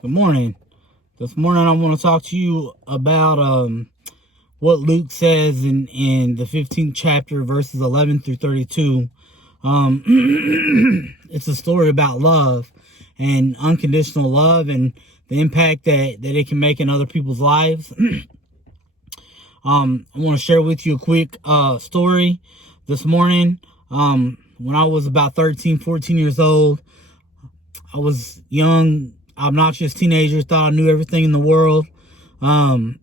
Good morning. This morning I want to talk to you about what Luke says in the 15th chapter, verses 11 through 32. It's a story about love and unconditional love and the impact that it can make in other people's lives. I want to share with you a quick story this morning. When I was about 13, 14 years old, I was young, obnoxious teenager, thought I knew everything in the world, and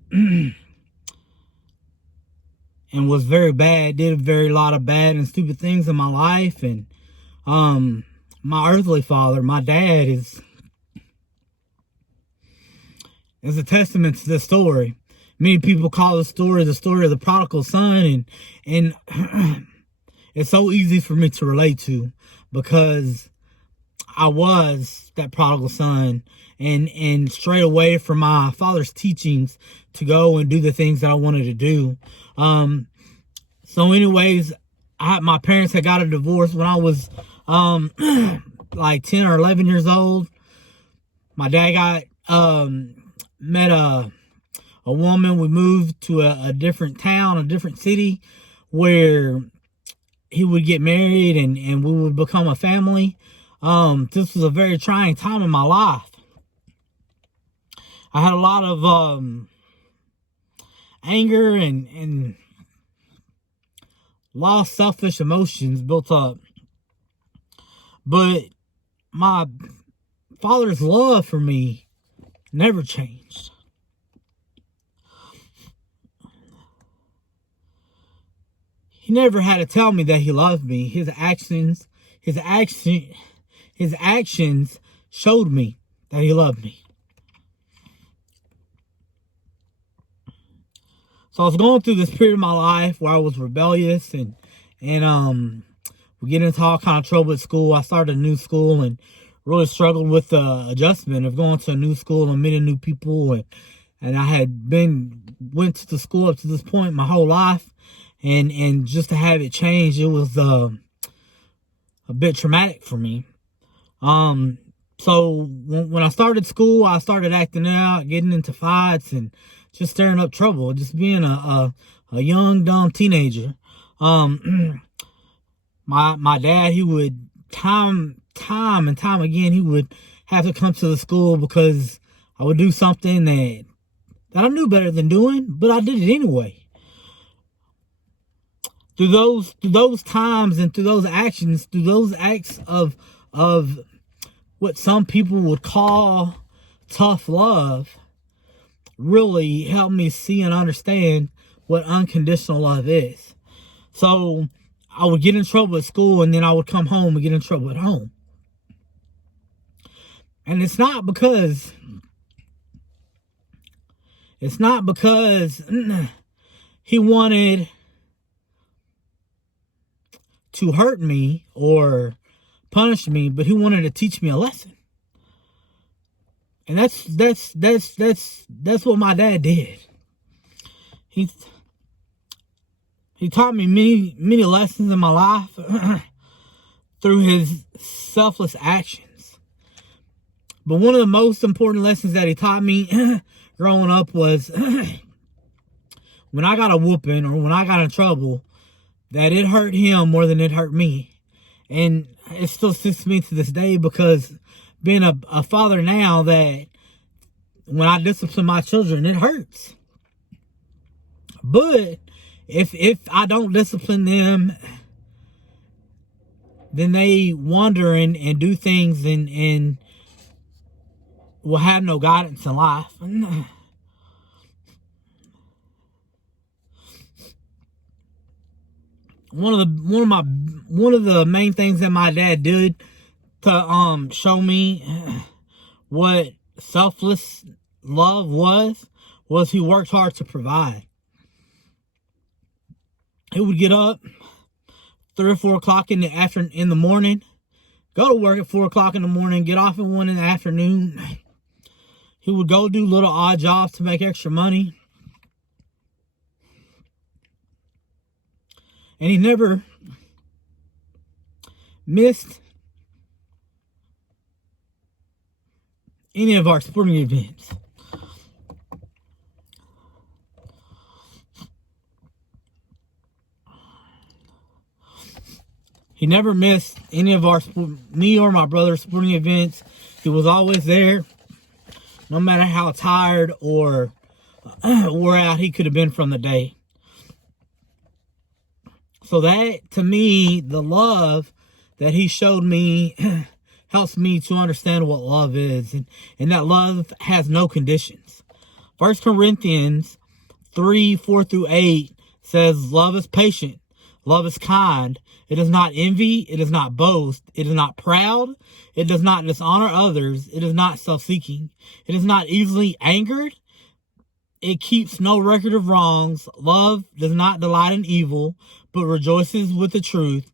was very bad, did a very lot of bad and stupid things in my life. And my earthly father, my dad, is a testament to this story. Many people call the story of the prodigal son, and it's so easy for me to relate to, because I was that prodigal son, and strayed away from my father's teachings to go and do the things that I wanted to do. So anyways, my parents had got a divorce when I was like 10 or 11 years old. My dad met a woman. We moved to a different town, a different city, where he would get married and we would become a family. This was a very trying time in my life. I had a lot of anger and lost selfish emotions built up. But my father's love for me never changed. He never had to tell me that he loved me. His actions showed me that he loved me. So I was going through this period of my life where I was rebellious and we get into all kind of trouble at school. I started a new school and really struggled with the adjustment of going to a new school and meeting new people. And I had went to the school up to this point my whole life, and just to have it change, it was a bit traumatic for me. So when I started school, I started acting out, getting into fights, and just stirring up trouble, just being a young, dumb teenager. My dad, he would time and time again, he would have to come to the school because I would do something that I knew better than doing, but I did it anyway. Through those times and through those actions, through those acts of what some people would call tough love, really helped me see and understand what unconditional love is. So I would get in trouble at school, and then I would come home and get in trouble at home. And it's not because he wanted to hurt me or punish me, but he wanted to teach me a lesson. And that's what my dad did. He taught me many lessons in my life through his selfless actions. But one of the most important lessons that he taught me growing up was when I got a whooping or when I got in trouble, that it hurt him more than it hurt me. And it still sticks to me to this day, because being a father now, that when I discipline my children, it hurts. But if I don't discipline them, then they wander and do things and will have no guidance in life. One of the main things that my dad did to show me what selfless love was he worked hard to provide. He would get up 3 or 4 o'clock in the morning, go to work at 4 o'clock in the morning, get off at 1 in the afternoon. He would go do little odd jobs to make extra money. And he never missed any of our sporting events. He never missed any of me or my brother's sporting events. He was always there, no matter how tired or wore out he could have been from the day. So that, to me, the love that he showed me helps me to understand what love is. And that love has no conditions. 1 Corinthians 3:4-8 says, love is patient. Love is kind. It does not envy. It does not boast. It is not proud. It does not dishonor others. It is not self-seeking. It is not easily angered. It keeps no record of wrongs. Love does not delight in evil, but rejoices with the truth.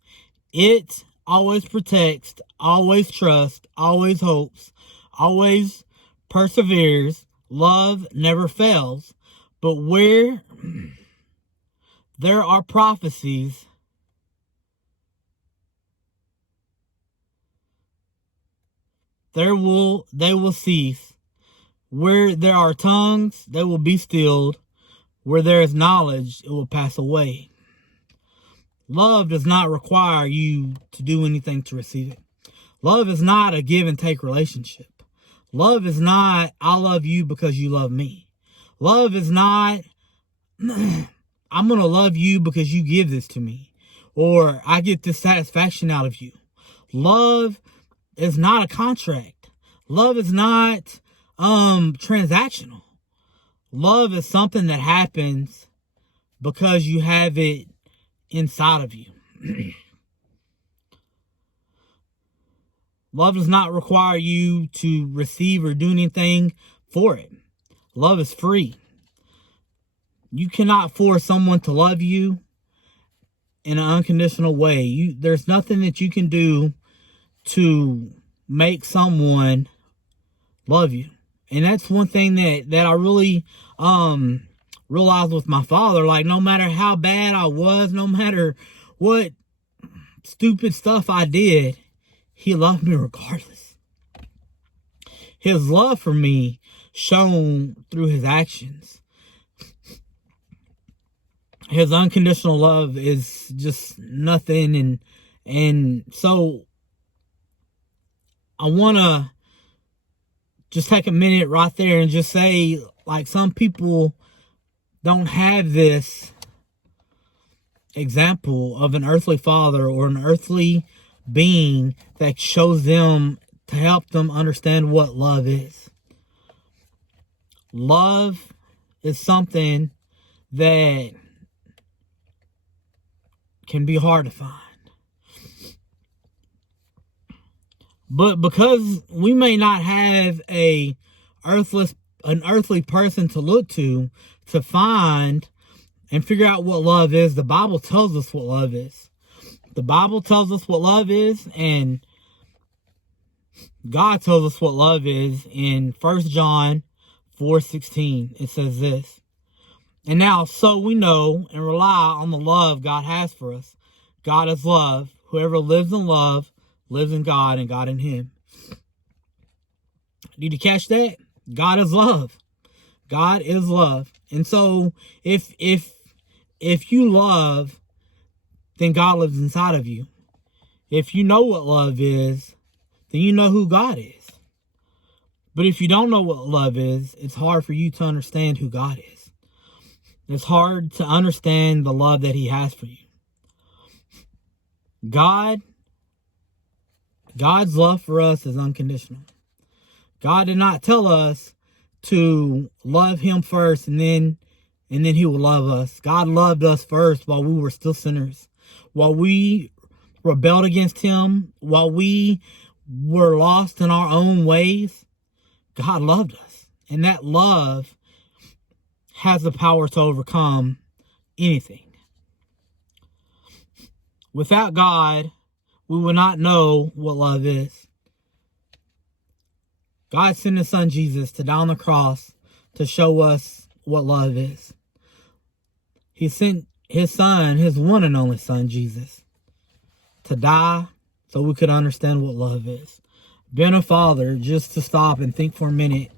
It always protects, always trusts, always hopes, always perseveres. Love never fails. But where there are prophecies, they will cease. Where there are tongues, they will be stilled. Where there is knowledge, it will pass away. Love does not require you to do anything to receive it. Love is not a give and take relationship. Love is not, I love you because you love me. Love is not, I'm going to love you because you give this to me, or I get this satisfaction out of you. Love is not a contract. Love is not transactional. Love is something that happens because you have it inside of you. Love does not require you to receive or do anything for it. Love is free. You cannot force someone to love you in an unconditional way. There's nothing that you can do to make someone love you. And that's one thing that I really realized with my father. Like, no matter how bad I was, no matter what stupid stuff I did, he loved me regardless. His love for me shone through his actions. His unconditional love is just nothing. And so I want to just take a minute right there and just say, like, some people don't have this example of an earthly father or an earthly being that shows them, to help them understand what love is. Love is something that can be hard to find. But because we may not have an earthly person to look to find and figure out what love is, the Bible tells us what love is. The Bible tells us what love is, and God tells us what love is in 1 John 4:16. It says this: and now so we know and rely on the love God has for us. God is love. Whoever lives in love lives in God and God in him. Did you catch that? God is love. God is love. And so if you love, then God lives inside of you. If you know what love is, then you know who God is. But if you don't know what love is, it's hard for you to understand who God is. It's hard to understand the love that he has for you. God's love for us is unconditional. God did not tell us to love him first and then he will love us. God loved us first while we were still sinners. While we rebelled against him, while we were lost in our own ways, God loved us. And that love has the power to overcome anything. Without God, we will not know what love is. God sent his son Jesus to die on the cross to show us what love is. He sent his son, his one and only son, Jesus, to die so we could understand what love is. been a father, just to stop and think for a minute,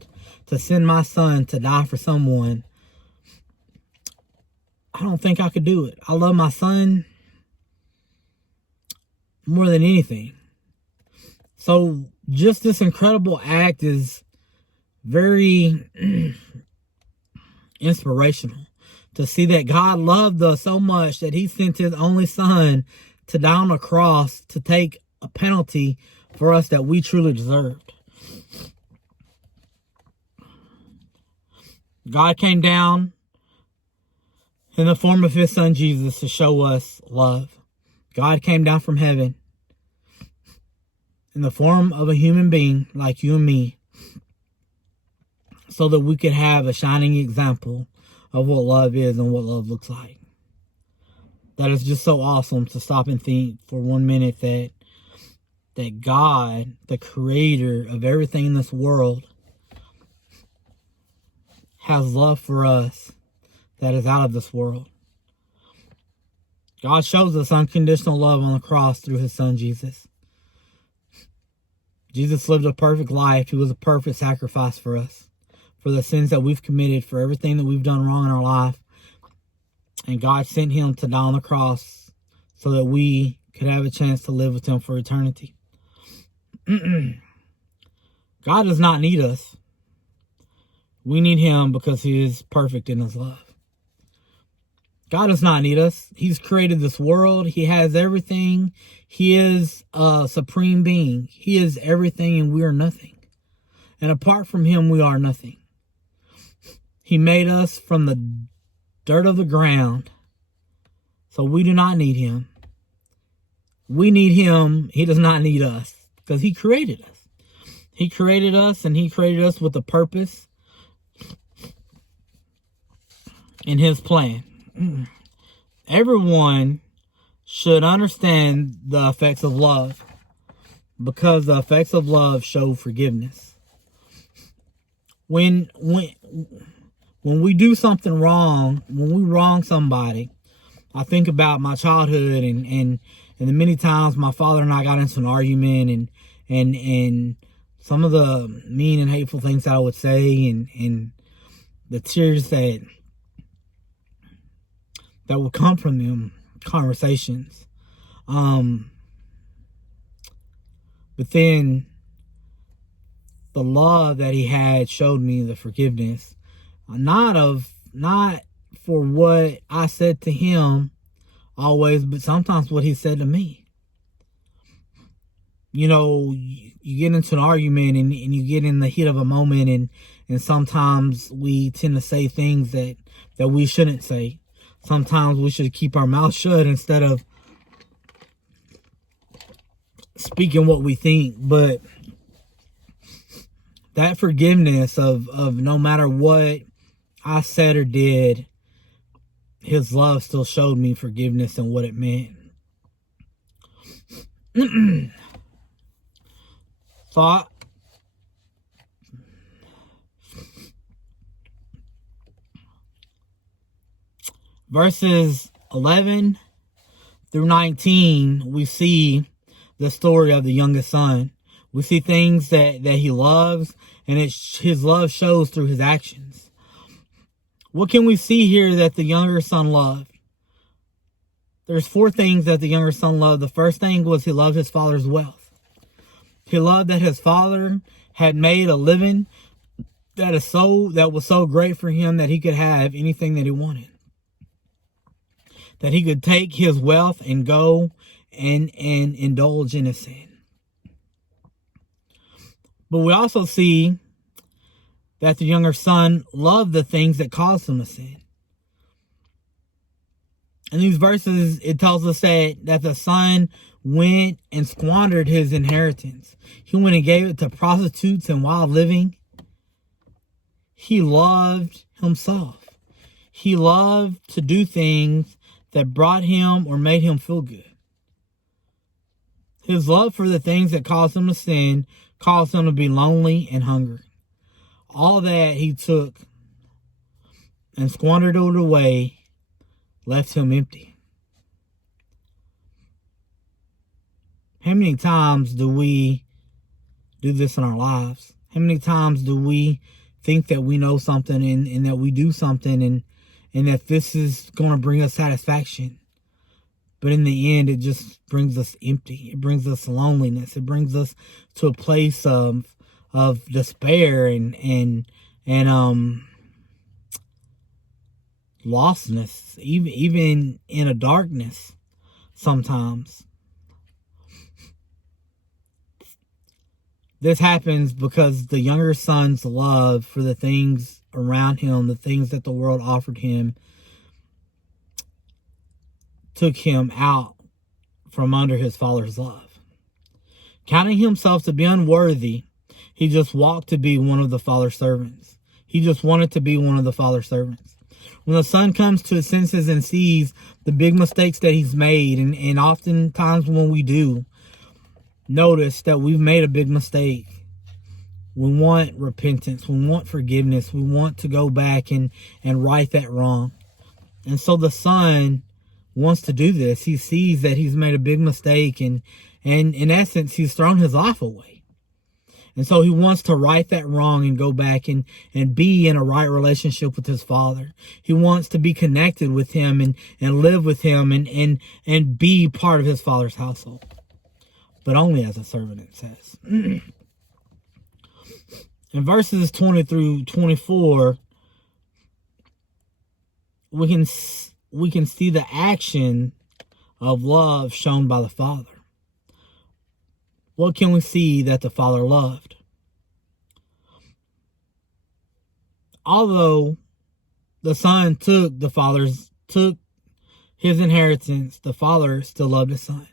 to send my son to die for someone, I don't think I could do it. I love my son more than anything. So just this incredible act is very inspirational, to see that God loved us so much that he sent his only son to die on a cross to take a penalty for us that we truly deserved. God came down in the form of his son Jesus to show us love. God came down from heaven in the form of a human being like you and me, so that we could have a shining example of what love is and what love looks like. That is just so awesome to stop and think for 1 minute that God, the creator of everything in this world, has love for us that is out of this world. God shows us unconditional love on the cross through his son Jesus. Jesus lived a perfect life. He was a perfect sacrifice for us, for the sins that we've committed, for everything that we've done wrong in our life. And God sent him to die on the cross so that we could have a chance to live with him for eternity. God does not need us. We need him because he is perfect in his love. God does not need us. He's created this world. He has everything. He is a supreme being. He is everything and we are nothing. And apart from him, we are nothing. He made us from the dirt of the ground. So we do not need him. We need him. He does not need us because he created us. He created us, and he created us with a purpose in his plan. Everyone should understand the effects of love, because the effects of love show forgiveness. When we do something wrong, when we wrong somebody, I think about my childhood and the many times my father and I got into an argument and some of the mean and hateful things that I would say and the tears that would come from them conversations. But then the love that he had showed me the forgiveness, not for what I said to him always, but sometimes what he said to me. You know, you get into an argument and you get in the heat of a moment, and sometimes we tend to say things that we shouldn't say. Sometimes we should keep our mouth shut instead of speaking what we think. But that forgiveness of no matter what I said or did, his love still showed me forgiveness and what it meant. Thought. Verses 11 through 19, we see the story of the youngest son. We see things that he loves, and his love shows through his actions. What can we see here that the younger son loved? There's 4 things that the younger son loved. The first thing was he loved his father's wealth. He loved that his father had made a living that was so great for him that he could have anything that he wanted. That he could take his wealth and go and indulge in his sin. But we also see that the younger son loved the things that caused him to sin. In these verses, it tells us that the son went and squandered his inheritance. He went and gave it to prostitutes and wild living. He loved himself. He loved to do things that brought him or made him feel good. His love for the things that caused him to sin caused him to be lonely and hungry. All that he took and squandered it away left him empty. How many times do we do this in our lives? How many times do we think that we know something and that we do something and that this is going to bring us satisfaction? But in the end, it just brings us empty. It brings us loneliness. It brings us to a place of despair and lostness, even in a darkness sometimes. This happens because the younger son's love for the things around him, the things that the world offered him, took him out from under his father's love. Counting himself to be unworthy, he just walked to be one of the father's servants. He just wanted to be one of the father's servants. When the son comes to his senses and sees the big mistakes that he's made, and oftentimes when we do notice that we've made a big mistake, we want repentance, we want forgiveness, we want to go back and right that wrong. And so the son wants to do this. He sees that he's made a big mistake, and in essence, he's thrown his life away. And so he wants to right that wrong and go back and be in a right relationship with his father. He wants to be connected with him and live with him and be part of his father's household. But only as a servant, it says. In verses 20 through 24, we can see the action of love shown by the Father. What can we see that the Father loved? Although the Son took his inheritance, the Father still loved his Son.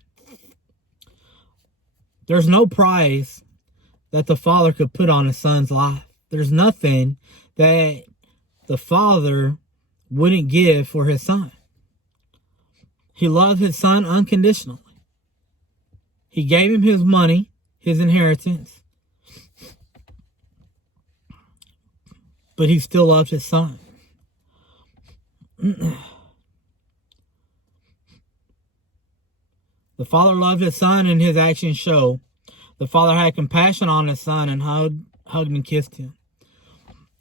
There's no price that the Father could put on his Son's life. There's nothing that the Father wouldn't give for his Son. He loved his Son unconditionally. He gave him his money, his inheritance, but he still loved his Son. The Father loved his Son, and his actions show. The Father had compassion on his Son and hugged and kissed him.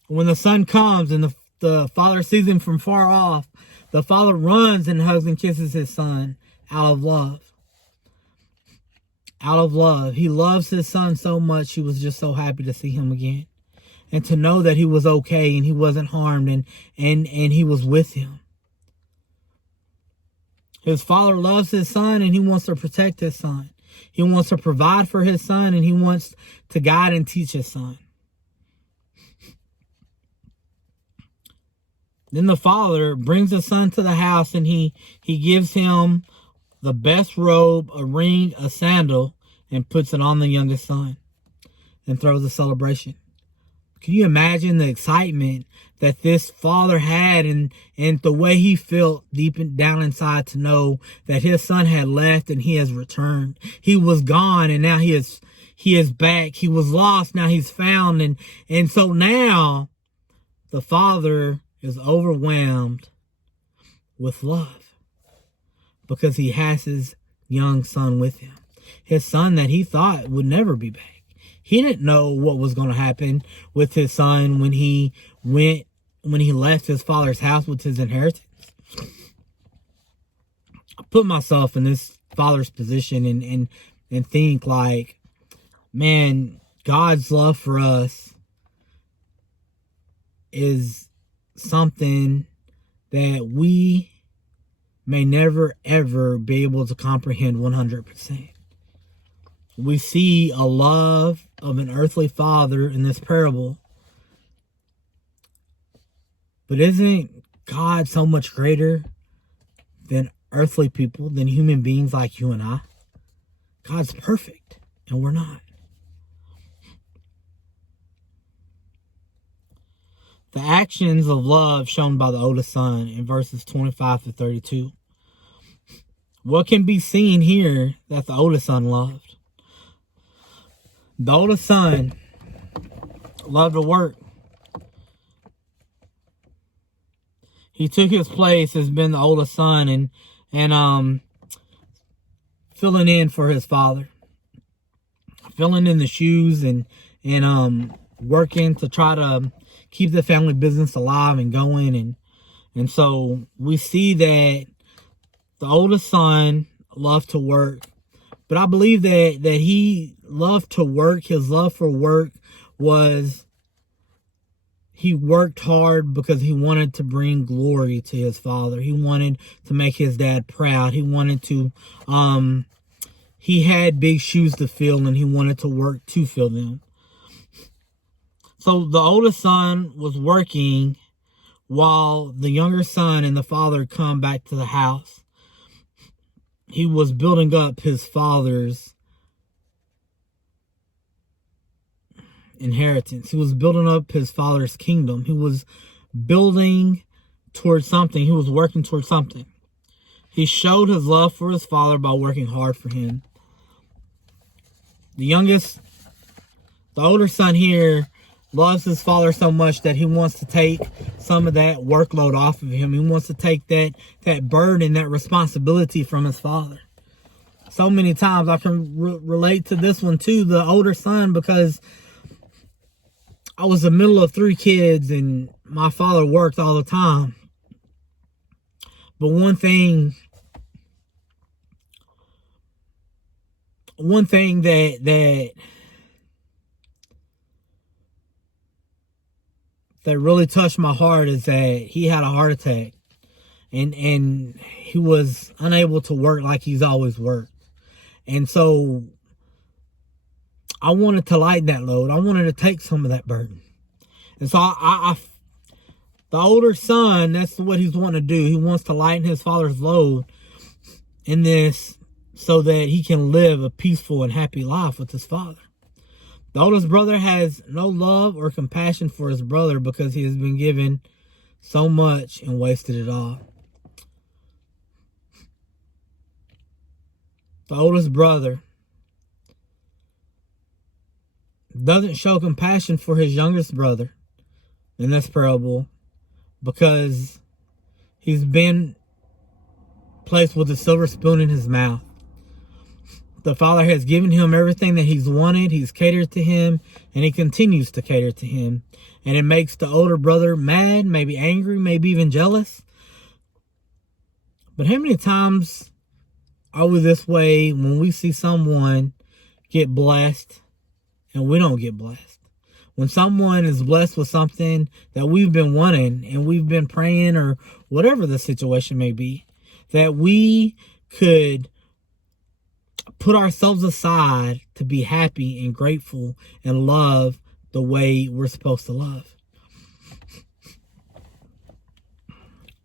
When the Son comes and the Father sees him from far off, the Father runs and hugs and kisses his Son out of love. Out of love. He loves his Son so much, he was just so happy to see him again. And to know that he was okay and he wasn't harmed and he was with him. His Father loves his Son and he wants to protect his Son. He wants to provide for his Son and he wants to guide and teach his Son. Then the Father brings the Son to the house and he gives him the best robe, a ring, a sandal, and puts it on the youngest son and throws a celebration. Can you imagine the excitement that this father had and the way he felt deep down inside to know that his son had left and he has returned? He was gone and now he is back. He was lost, now he's found. And so now the father is overwhelmed with love because he has his young son with him. His son that he thought would never be back. He didn't know what was going to happen with his son when he left his father's house with his inheritance. I put myself in this father's position and think like, man, God's love for us is something that we may never ever be able to comprehend 100%. We see a love of an earthly father in this parable. But isn't God so much greater than earthly people, than human beings like you and I? God's perfect, and we're not. The actions of love shown by the oldest son in verses 25 to 32. What can be seen here that the oldest son loved? The oldest son loved to work. He took his place as being the oldest son and filling in for his father. filling in the shoes and working to try to keep the family business alive and going. And so we see that the oldest son loved to work, but I believe that he loved to work. His love for work was, he worked hard because he wanted to bring glory to his father. He wanted to make his dad proud. He wanted to, he had big shoes to fill, and he wanted to work to fill them. So the oldest son was working while the younger son and the father come back to the house. He was building up his father's inheritance. He was building up his father's kingdom. He was building towards something. He was working towards something. He showed his love for his father by working hard for him. The older son here loves his father so much that he wants to take some of that workload off of him. He wants to take that burden, that responsibility from his father. So many times I can relate to this one too, the older son, because I was the middle of 3 kids and my father worked all the time. But one thing that really touched my heart is that he had a heart attack and he was unable to work like he's always worked. And so I wanted to lighten that load. I wanted to take some of that burden. And so the older son, that's what he's wanting to do. He wants to lighten his father's load in this so that he can live a peaceful and happy life with his father. The oldest brother has no love or compassion for his brother because he has been given so much and wasted it all. The oldest brother doesn't show compassion for his youngest brother in this parable because he's been placed with a silver spoon in his mouth. The father has given him everything that he's wanted. He's catered to him, and he continues to cater to him. And it makes the older brother mad, maybe angry, maybe even jealous. But how many times are we this way when we see someone get blessed and we don't get blessed? When someone is blessed with something that we've been wanting and we've been praying, or whatever the situation may be, that we could put ourselves aside to be happy and grateful and love the way we're supposed to love.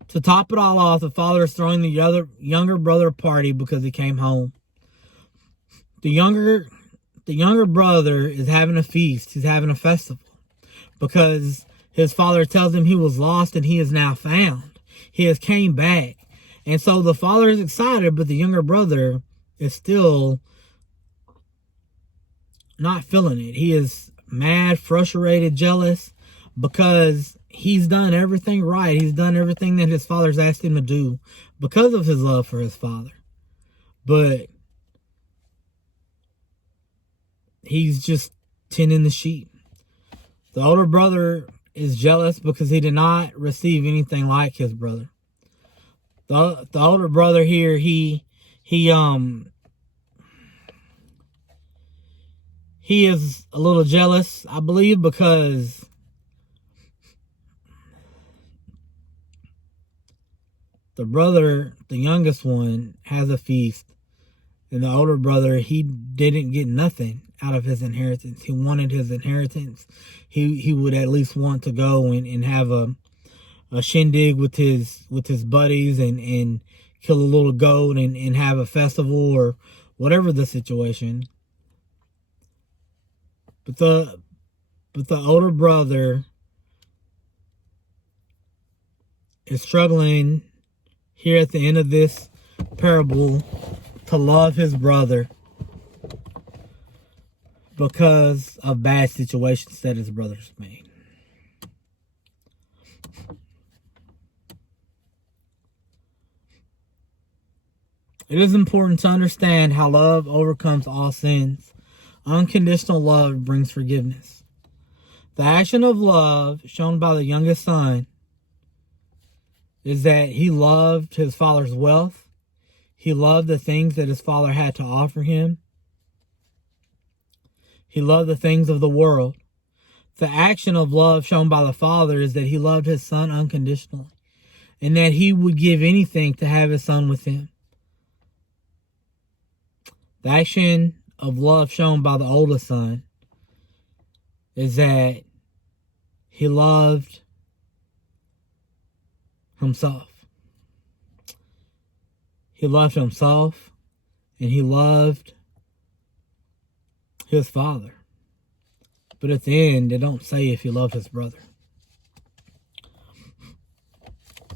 To top it all off, the father is throwing the younger brother a party because he came home. The younger brother is having a feast. He's having a festival because his father tells him he was lost and he is now found. He has came back. And so the father is excited, but the younger brother is still not feeling it. He is mad, frustrated, jealous because he's done everything right. He's done everything that his father's asked him to do because of his love for his father. But he's just tending the sheep. The older brother is jealous because he did not receive anything like his brother. The older brother here, he is a little jealous, I believe, because the youngest one, has a feast, and the older brother, he didn't get nothing out of his inheritance. He wanted his inheritance. He would at least want to go and have a shindig with his buddies and kill a little goat and have a festival or whatever the situation. But the older brother is struggling here at the end of this parable to love his brother because of bad situations that his brothers made. It is important to understand how love overcomes all sins. Unconditional love brings forgiveness. The action of love shown by the youngest son is that he loved his father's wealth. He loved the things that his father had to offer him. He loved the things of the world. The action of love shown by the father is that he loved his son unconditionally, and that he would give anything to have his son with him. The action of love shown by the oldest son is that he loved himself. He loved himself, and he loved his father. But at the end, it don't say if he loved his brother.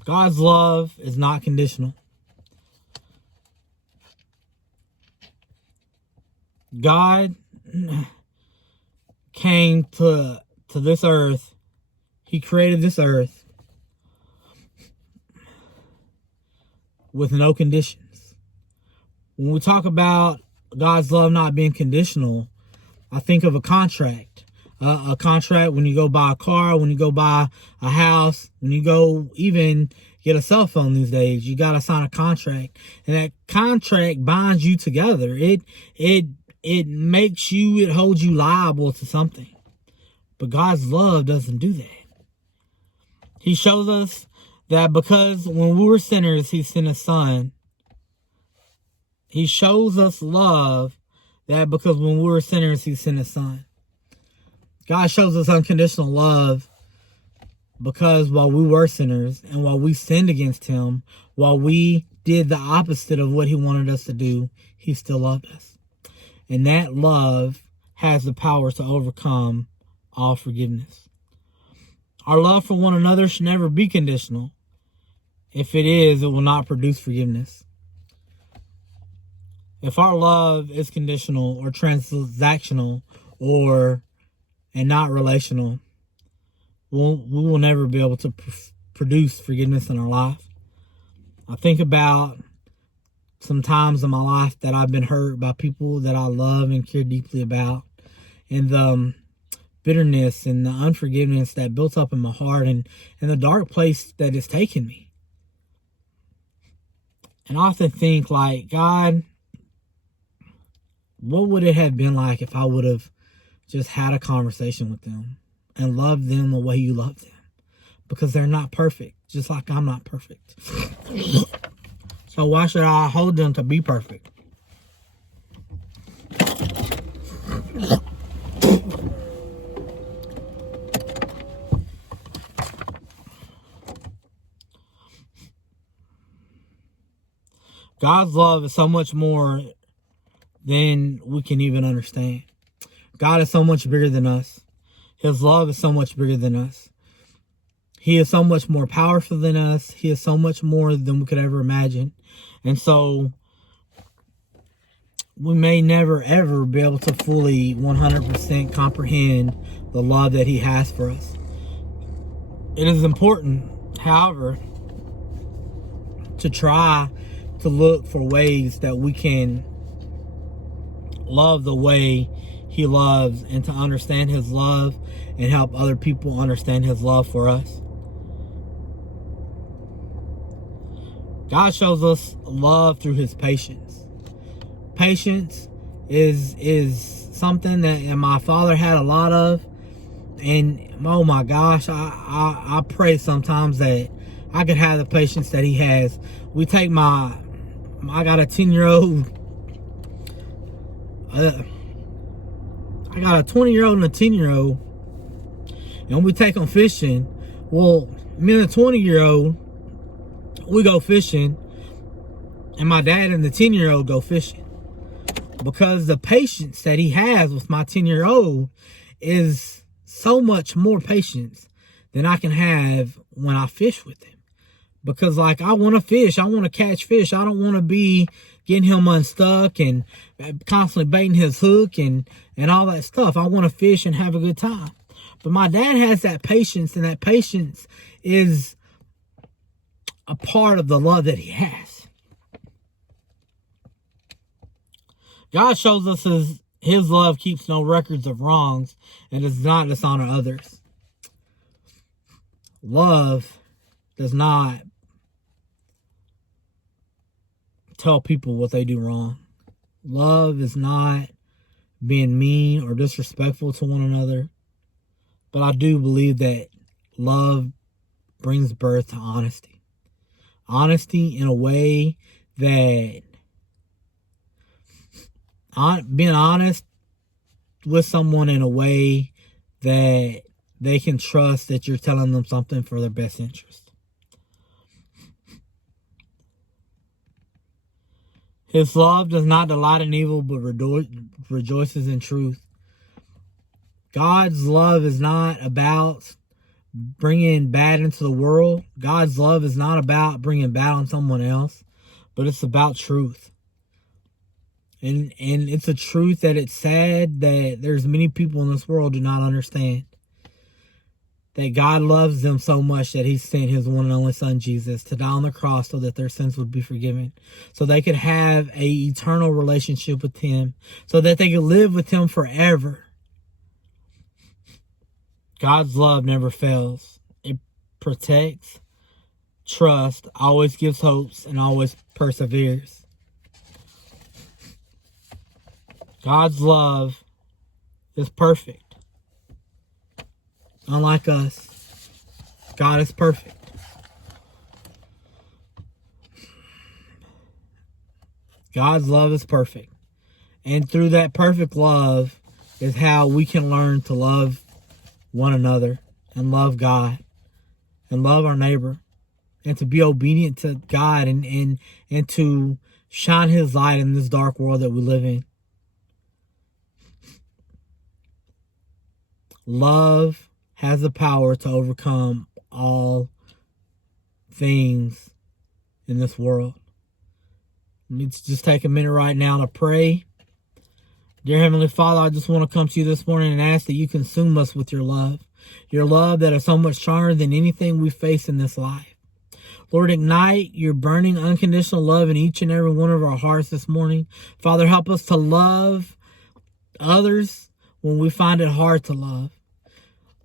God's love is not conditional. God came to this earth. He created this earth with no conditions. When we talk about God's love not being conditional, I think of a contract. A contract when you go buy a car, when you go buy a house, when you go even get a cell phone these days, you got to sign a contract. And that contract binds you together. It makes you, it holds you liable to something. But God's love doesn't do that. He shows us that because when we were sinners, he sent his son. He shows us love that because when we were sinners, he sent his son. God shows us unconditional love because while we were sinners and while we sinned against him, while we did the opposite of what he wanted us to do, he still loved us. And that love has the power to overcome all forgiveness. Our love for one another should never be conditional. If it is, it will not produce forgiveness. If our love is conditional or transactional and not relational, we will never be able to produce forgiveness in our life. I think about some times in my life that I've been hurt by people that I love and care deeply about, and the bitterness and the unforgiveness that built up in my heart, and the dark place that it's taken me. And I often think, like, God, what would it have been like if I would have just had a conversation with them and loved them the way you love them? Because they're not perfect, just like I'm not perfect. So why should I hold them to be perfect? God's love is so much more than we can even understand. God is so much bigger than us. His love is so much bigger than us. He is so much more powerful than us. He is so much more than we could ever imagine. And so we may never, ever be able to fully 100% comprehend the love that he has for us. It is important, however, to try to look for ways that we can love the way he loves, and to understand his love and help other people understand his love for us. God shows us love through his patience. Patience is something that my father had a lot of, and oh my gosh, I pray sometimes that I could have the patience that he has. We take I got a 10-year-old. I got a 20-year-old and a 10-year-old, and we take them fishing. Well, me and the 20-year-old, we go fishing, and my dad and the 10-year-old go fishing. Because the patience that he has with my 10-year-old is so much more patience than I can have when I fish with him. Because, like, I want to fish. I want to catch fish. I don't want to be getting him unstuck and constantly baiting his hook and all that stuff. I want to fish and have a good time. But my dad has that patience, and that patience is a part of the love that he has. God shows us His love keeps no records of wrongs and does not dishonor others. Love does not tell people what they do wrong. Love is not being mean or disrespectful to one another. But I do believe that love brings birth to honesty. Honesty in a way that being honest with someone in a way that they can trust that you're telling them something for their best interest. His love does not delight in evil, but rejoices in truth. God's love is not about bringing bad into the world. God's love is not about bringing bad on someone else, but it's about truth. And it's a truth that it's sad that there's many people in this world do not understand. That God loves them so much that he sent his one and only son, Jesus, to die on the cross so that their sins would be forgiven. So they could have an eternal relationship with him. So that they could live with him forever. God's love never fails. It protects, trusts, always gives hopes, and always perseveres. God's love is perfect. Unlike us, God is perfect. God's love is perfect. And through that perfect love is how we can learn to love one another and love God and love our neighbor and to be obedient to God and to shine his light in this dark world that we live in. Love has the power to overcome all things in this world. Let's just take a minute right now to pray. Dear Heavenly Father, I just want to come to you this morning and ask that you consume us with your love that is so much stronger than anything we face in this life. Lord, ignite your burning, unconditional love in each and every one of our hearts this morning. Father, help us to love others when we find it hard to love.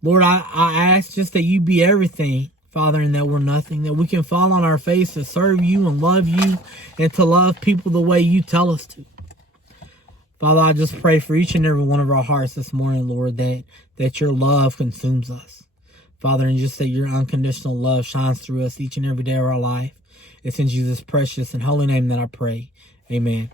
Lord, I ask just that you be everything, Father, and that we're nothing, that we can fall on our face to serve you and love you and to love people the way you tell us to. Father, I just pray for each and every one of our hearts this morning, Lord, that your love consumes us. Father, and just that your unconditional love shines through us each and every day of our life. It's in Jesus' precious and holy name that I pray. Amen.